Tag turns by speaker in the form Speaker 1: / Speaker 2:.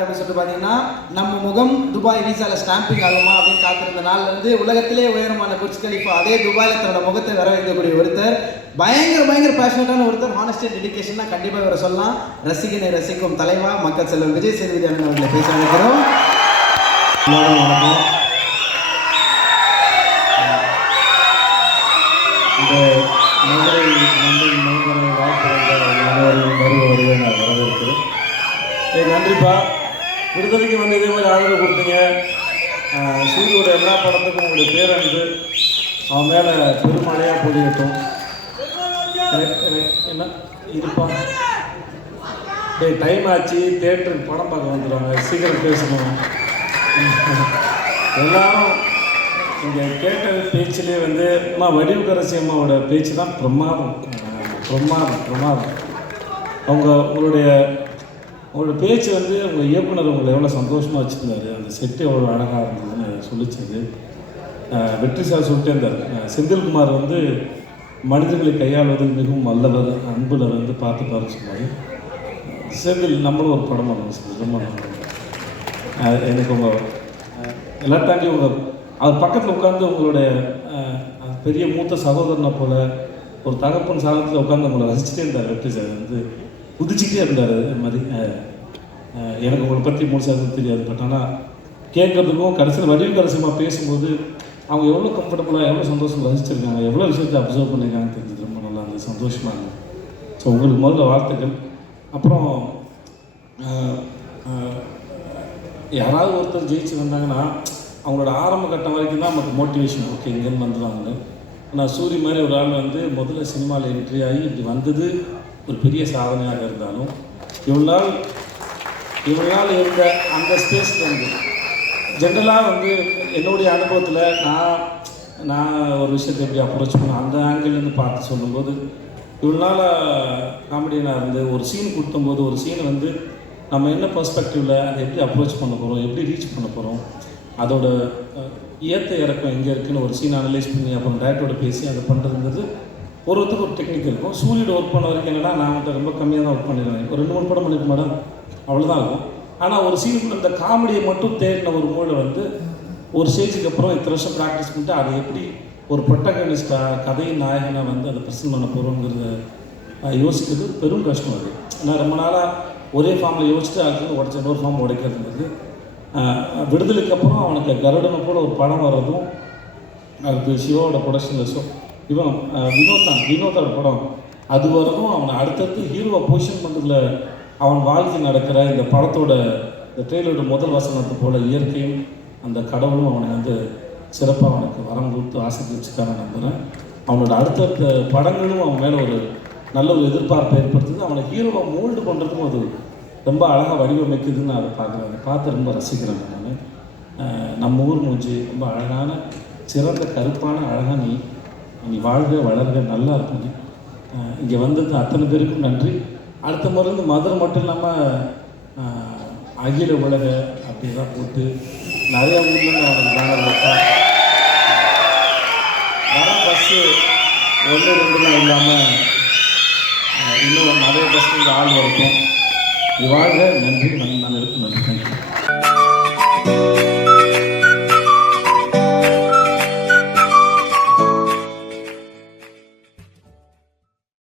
Speaker 1: அப்படின்னு சொல்லிட்டு பார்த்தீங்கன்னா நம்ம முகம் துபாய் வீசால ஸ்டாம்பிங் ஆகுமா அப்படின்னு காத்திருந்த நாள்ல இருந்து உலகத்திலே உயரமான குர்ஸ் கலிஃபா அதே துபாயில தன்னோட முகத்தை வர வைக்கக்கூடிய ஒருத்தர். பயங்கர பயங்கர பேஷனட்டான ஒருத்தர். ஹானஸ்டி டெடிகேஷன்னா கண்டிப்பாக இவரை சொல்லலாம். ரசிகனை ரசிக்கும் தலைவா மக்கள் செல்வம் விஜய் சேதுபதி அண்ணன் அவர்களை பேச வைக்கிறோம்
Speaker 2: இந்த மதுரை நான் வரவேற்கிறேன். நன்றிப்பா. விடுதலைக்கு வந்து இதே மாதிரி ஆதரவு கொடுத்தீங்க. சூரியோட எல்லா படத்துக்கும் உங்களுடைய பேரன்பு அவன் மேலே பெருமழையாக பொழியட்டும். என்ன? இருப்பான் டே டைம் ஆச்சு. தேட்டருக்கு படம் பார்க்க வந்துடுவாங்க சீக்கிரம் பேசணும். எல்லாரும் இங்கே கேட்ட பேச்சிலே வந்து அம்மா வடிவுக்கரசி அம்மாவோட பேச்சு தான் பிரமாதம். பிரமாதம் பிரமாதம். அவங்க உங்களுடைய உங்களோட பேச்சு வந்து உங்கள் இயக்குனர் உங்களை எவ்வளோ சந்தோஷமாக வச்சுருந்தாரு அந்த செட்டு எவ்வளோ அழகாக இருந்ததுன்னு சொல்லிச்சது. வெற்றி சார் சொல்லிட்டே இருந்தார். செந்தில்குமார் வந்து மனிதர்களை கையாளுவதில் மிகவும் வல்லவர் அன்புல வந்து பார்த்துப்பாருன்னு சொன்னார். செந்தில் நம்மளும் ஒரு படம் பண்ணணும் சார். ரொம்ப நல்லா எனக்கு உங்கள் எல்லா தாண்டி உங்கள் அவர் பக்கத்தில் உட்காந்து உங்களுடைய பெரிய மூத்த சகோதரனை போல ஒரு தகப்பன் சாதத்தில் உட்காந்து உங்களை ரசிச்சுட்டே இருந்தார் வெற்றி சார். வந்து குதிச்சுக்கிட்டே இருந்தார் அது மாதிரி. எனக்கு உங்களை பற்றி மூணு தெரியாது. பட் ஆனால் கேட்குறதுக்கும் கடைசியில் வடிவு கடைசியமாக பேசும்போது அவங்க எவ்வளோ கம்ஃபர்டபுளாக எவ்வளோ சந்தோஷம் ரசிச்சிருக்காங்க எவ்வளோ விஷயத்தை அப்சர்வ் பண்ணியிருக்காங்கன்னு தெரிஞ்சது. ரொம்ப நல்லா இருந்தது. சந்தோஷமாக இருந்தது. ஸோ உங்களுக்கு முதல்ல வாழ்த்துக்கள். அப்புறம் யாராவது ஒருத்தர் ஜெயிச்சு வந்தாங்கன்னா அவங்களோட ஆரம்ப கட்டம் வரைக்கும் தான் நமக்கு மோட்டிவேஷன் ஓகே இங்கேருந்து வந்துடுவாங்க ஆனால் சூரி மாதிரி ஒரு ஆள் வந்து முதல்ல சினிமாவில் என்ட்ரி ஆகி இப்படி வந்தது ஒரு பெரிய சாதனையாக இருந்தாலும் இவ்வளோ நாள் இவ்வளோ நாள் இருந்த அந்த ஸ்பேஸ் வந்து ஜென்ரலாக வந்து என்னுடைய அனுபவத்தில் நான் நான் ஒரு விஷயத்தை எப்படி அப்ரோச் பண்ணேன் அந்த ஆங்கிள்லேருந்து பார்த்து சொல்லும்போது இவ்வளோ நாள் காமெடியனாக இருந்து ஒரு சீன் கொடுத்தம்போது ஒரு சீன் வந்து நம்ம என்ன பர்ஸ்பெக்டிவில் அதை எப்படி அப்ரோச் பண்ண போகிறோம் எப்படி ரீச் பண்ண போகிறோம் அதோட ஏற்ற இறக்கம் எங்கே இருக்குன்னு ஒரு சீன் அனலைஸ் பண்ணி அப்புறம் டேரக்டரோட பேசி அதை பண்ணுறதுங்கிறது ஒருத்தருக்கு ஒரு டெக்னிக் இருக்கும். சூரியோட ஒர்க் பண்ண வரைக்கும் என்னென்னா நான் வந்து ரொம்ப கம்மியாக தான் ஒர்க் பண்ணிடுவேன். ஒரு ரெண்டு மூணு படம் பண்ணிருக்க மேடம். அவ்வளோதான் இருக்கும். ஆனால் ஒரு சீனுக்குள்ள இந்த காமெடியை மட்டும் தேடின ஒரு மூளை வந்து ஒரு ஸ்டேஜுக்கு அப்புறம் இத்தனை வருஷம் ப்ராக்டிஸ் பண்ணிட்டு அதை எப்படி ஒரு ப்ரொட்டகனிஸ்டா கதையின் நாயகனை வந்து அதை ப்ரெசென்ட் பண்ண போகிறோங்கிறத யோசிக்கிறது பெரும் கஷ்டம் அது. நான் ரொம்ப நாளாக ஒரே ஃபார்மில் யோசிச்சுட்டு அதுக்கு உடச்ச இன்னொரு ஃபார்ம் உடைக்கிறதுங்கிறது விடுதலுக்கு விடுதலைக்கு அப்புறம் அவனுக்கு கருடனை போல ஒரு படம் வர்றதும் அதுக்கு சிவாவோட ப்ரொடக்ஷன் ஸோ இவன் வினோதான் வினோதோட படம். அது வரைக்கும் அவனை அடுத்தடுத்து ஹீரோவை பொசிஷன் பண்ணுறதுல அவன் வாழ்க்கை நடக்கிற இந்த படத்தோட இந்த ட்ரெயிலோட முதல் வசனத்தை போல இயற்கையும் அந்த கடவுளும் அவனை வந்து சிறப்பாக அவனுக்கு வரம் கொடுத்து ஆசீர்வதிச்சுக்கான நம்புகிறேன் அவனோட அடுத்தடுத்த படங்களும் அவன் மேலே ஒரு நல்ல ஒரு எதிர்பார்ப்பை ஏற்படுத்துது. அவனை ஹீரோவை மோல்டு பண்ணுறதுக்கும் அது ரொம்ப அழகாக வடிவமைக்குதுன்னு நான் அதை பார்க்குறேன். அதை பார்த்து ரொம்ப ரசிக்கிறேன் நான். நம்ம ஊர் மூஞ்சி ரொம்ப அழகான சிறந்த கருப்பான அழகாக நீ நீ வாழ்க வளர்க நல்லா இருக்கும் இங்கே வந்தது அத்தனை பேருக்கும் நன்றி. அடுத்த முறை மதுரை மட்டும் இல்லாமல் அகில உலக அப்படிலாம் போட்டு நிறையா ஊர்லேருந்து அவனுக்கு பேனர் வர பஸ்ஸு ஒன்று ரெண்டுலாம் இல்லாமல் இன்னும் நிறைய பஸ்ஸு ஆள் வரட்டும் வாழ்க நன்றி நன்றி